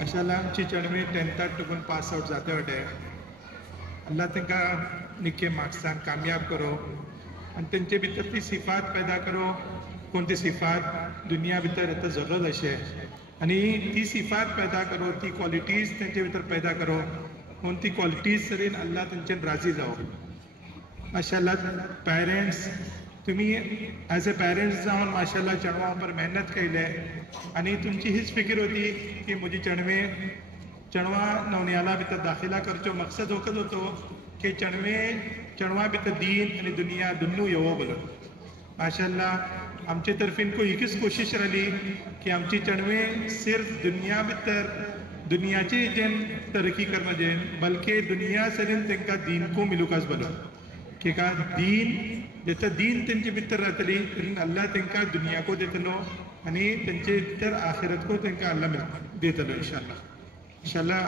माशाल्लाह आमची चेडवी 10th टुकून pass out जाते वटे अल्लाह तांकां निक्के मार्क्सान कामयाब करो आनी तेंचे भितर ती सिफात पैदा करो कोण ती सिफात दुनिया भितर येता जरूरत अशें आनी ती सिफात पैदा करो ती क्वॉलिटीज तेंचे भितर पैदा करो कोण ती क्वॉलिटीज तरेन अल्लाह तेंच्यान राजी जावं माशाल्लाह पेरेंट्स तुम्ही ॲज अ पेरेंट्स जावन माशाल्लाह चेडवां पर मेहनत केले आनी तुमची हीच फिकीर होती की म्हजी चेडवां नवनियाला भितर दाखिला करचो मकसद होकच होतो की चेडवां भितर दीन आनी दुनिया दोनूय येवो बरो माशाल्लाह आमचे तर्फीन एकच कोशिश राहिली की आमची चेडवे सिर्फ दुनिया भितर दुनियाची जेन तरक्की करना जेन बल्कि दुनिया सरीन तांकां दीन को मिलूकाच बरो की का दीन जेता दीन तेंचे भितर रावतली तेन्ना अल्लाह तांकां दुनियाको दितलो आनी तेंचे भितर आखिरतको तांकां अल्लाह दितलो इंशाल्लाह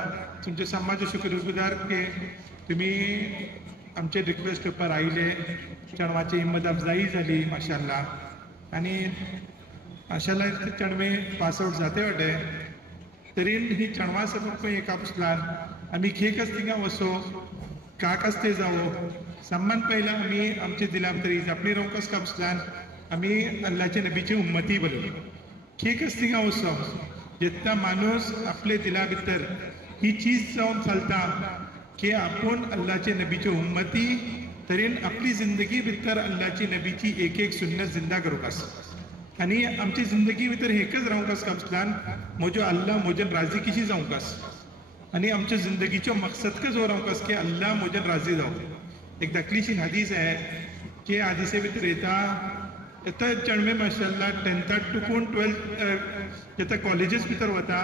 तुमचे समाज शुक्रगुजार की तुमी आमचे रिक्वेस्ट पेपर आयले चेडवाची हिम्मत अफजाई जाली माशाल्लाह आनी माशाल्लाह चेडवे पास आउट जाते वटे तरी ही चेडवां सबक एका पुसलान आमी खेकच थिंगा वसो काकच ते जावो सम्मान पहिला आम्ही आमचे दिला भितर आपली रोवकच कापसलान आम्ही अल्लाहचे नबीची उम्मती बरो खेकच थिंगा वसो जेन्ना माणूस आपले दिला भितर ही चीज जावन चलता की आपूण अल्लाहचे नबीचे उम्मती तरेन आपली जिंदगी भितर अल्लाहची नबीची एक एक सुन्नत जिंदा करूंक आनी आमची जिंदगी भितर एकच रावंक कापसलान म्हजो अल्लाह म्हज्यान राजी कशी जावंक आनी आमच्या जिंदगीचो मकसद जो रावंक की अल्लाह म्हज्यान राजी जावं एक दाखलीशी हदीस है कि हदीसे भितर येता चेडवे माशाल्लाह 10th टुकून 12th जेता कॉलेजीस भितर वता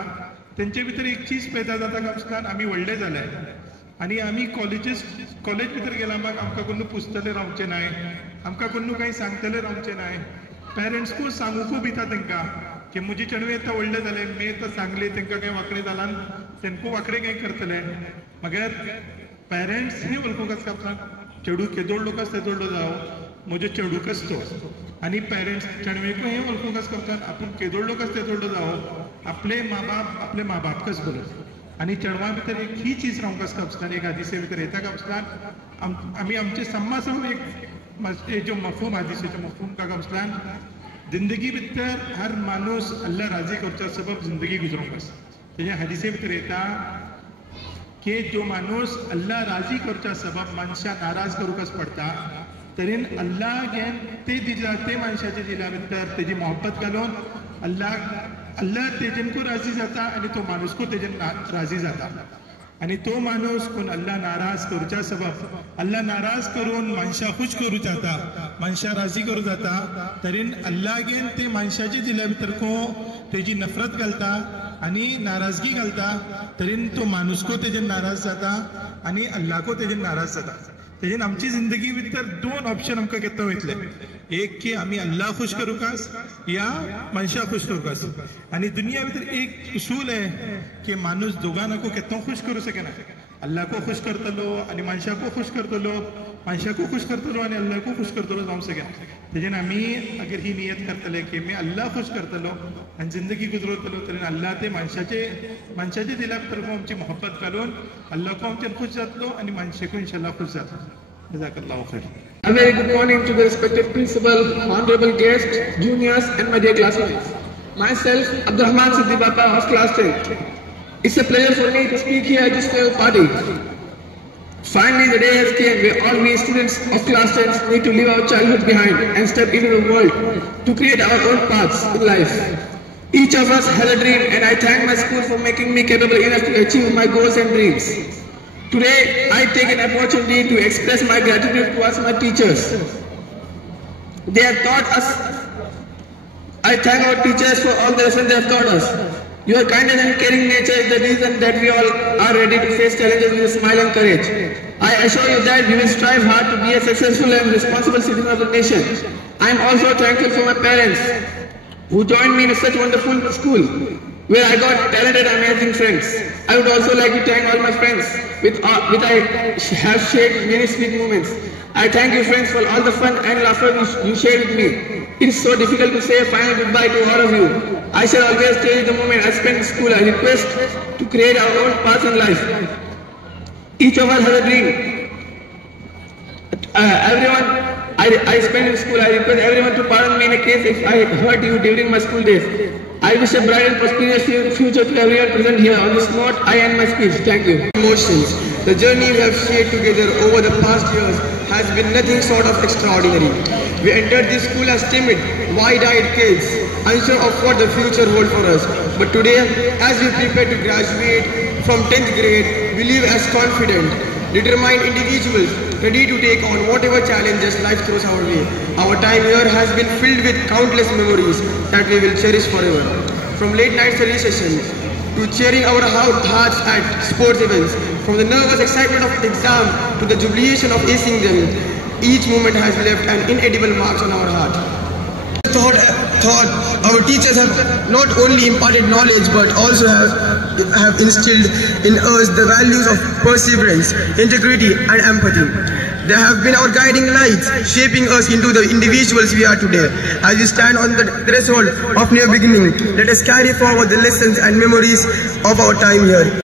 तेंचे भितर एक चीज पैदा जाता कापसलान आमी व्हडले जाले आनी आमी कॉलेज भितर गेला माग आमकां कोण पुसतले रावचे नाय आमकां कोण काही सांगतले रावचे नाय पेरंट्सकू सांगूकू भिता तांकां की म्हजी चेडवे येता व्हडले जाले मे तर सांगले तांकां काही वांकडे जालां तेंकू वांकडे काही करतले मगर पेरेंट्स हे वळखूंक कापसलान चेडू केदोडलो कस तेदोडलो जावं म्हजो चेडूकच तो आनी पेरेंट्स चेडवेकूय हे वळखूंक कापसलान आपूण केदोडलो कस तेदोडलो जावं आपले माँ बाप कस बरो आनी चेडवां भितर एक ही चीज रावंक कापसलान एक हदीसे भितर येता कापसलान आमी आमचे सम्मासम एक जो मफहूम हदीसेचो मफहूम का कापसलान जिंदगी भितर हर माणूस अल्लाह राजी करच्या सबब जिंदगी गुजरूंक तेजे हदीसे भितर येता कि जो माणूस अल्लाह राजी करच्या सबब मनशा नाराज करूकच पडटा तरीन अल्लाह घेन ते मनशाच्या दिला भितर तेजी मोहब्बत घालून अल्लाह तेजेनकू राजी जाता आनी तो माणूसकू तेजेन राजी जाता आनी तो माणूस कोण अल्लाह नाराज करच्या सबब अल्लाह नाराज करून मनशा खुश करू जाता मनशा राजी करू जाता तरीन अल्लाह घेन ते मनशाच्या दिला भितर को तेजी नफरत घालता आनी नाराजगी घालता तरीन तो माणूसको तेजेन नाराज जाता आनी अल्लाहको तेजेन नाराज जाता तेजेन आमची जिंदगी भितर दोन ऑप्शन आमकां घेता वयतले एक की आमी अल्लाह खुश करूकास या मनशा खुश करूकास आनी दुनिया भितर एक उसूल है की माणूस दोगांनाको केतो खुश करू सकेना अल्लाह को खुश करतलो आनी मनशा को खुश करतलो मनशा को खुश करतलो आनी अल्लाह को खुश करतलो जावंक सकेना तेजेन आमी अगर ही नियत करतले की मी अल्लाह खुश करतलो आनी जिंदगी गुजरतलो तरी अल्लाह ते मनशाचे दिला भितर आमची मोहब्बत घालून अल्लाह को आमच्यान खुश जातलो आनी मनशेको इंशाल्लाह खुश जातलो जज़ाकल्लाहु खैर A very good morning to the respected principal, honorable guests, juniors and my dear classmates. Myself, Abdurrahman Siddi Bapa of class 10th. It's a pleasure for me to speak here at this party. Finally, the day has come where all we students of class 10 need to leave our childhood behind and step into the world to create our own paths in life. Each of us has a dream and I thank my school for making me capable enough to achieve my goals and dreams. Today, I take an opportunity to express my gratitude towards my teachers. They have taught us. I thank our teachers for all the lessons they have taught us. Your kindness and caring nature is the reason that we all are ready to face challenges with a smile and courage. I assure you that we will strive hard to be a successful and responsible citizen of the nation. I am also thankful for my parents who joined me in such a wonderful school where I got talented and amazing friends. I would also like to thank all my friends with I have shared many sweet moments. I thank you friends for all the fun and laughter you shared with me. It is so difficult to say a final goodbye to all of you. I shall always cherish the moment I spent in school. I request to create our own path in life. Each of us has a dream. Everyone I spent in school, I request everyone to pardon me in a case if I hurt you during my school days. I wish a bright and prosperous future to everyone present here. On this note, I end my speech. Thank you. Emotions. The journey we have shared together over the past years has been nothing short of extraordinary. We entered this school as timid, wide-eyed kids, unsure of what the future holds for us. But today, as we prepare to graduate from 10th grade, we live as confident, determined individuals, ready to take on whatever challenges life throws our way. Our time here has been filled with countless memories that we will cherish forever. From late night study sessions, to cheering our hearts at sports events, from the nervous excitement of exam to the jubilation of acing them, each moment has left an inedible mark on our heart. Thought our teachers have not only imparted knowledge but also have instilled in us the values of perseverance, integrity and empathy. They have been our guiding lights, shaping us into the individuals we are today. As we stand on the threshold of new beginning, let us carry forward the lessons and memories of our time here.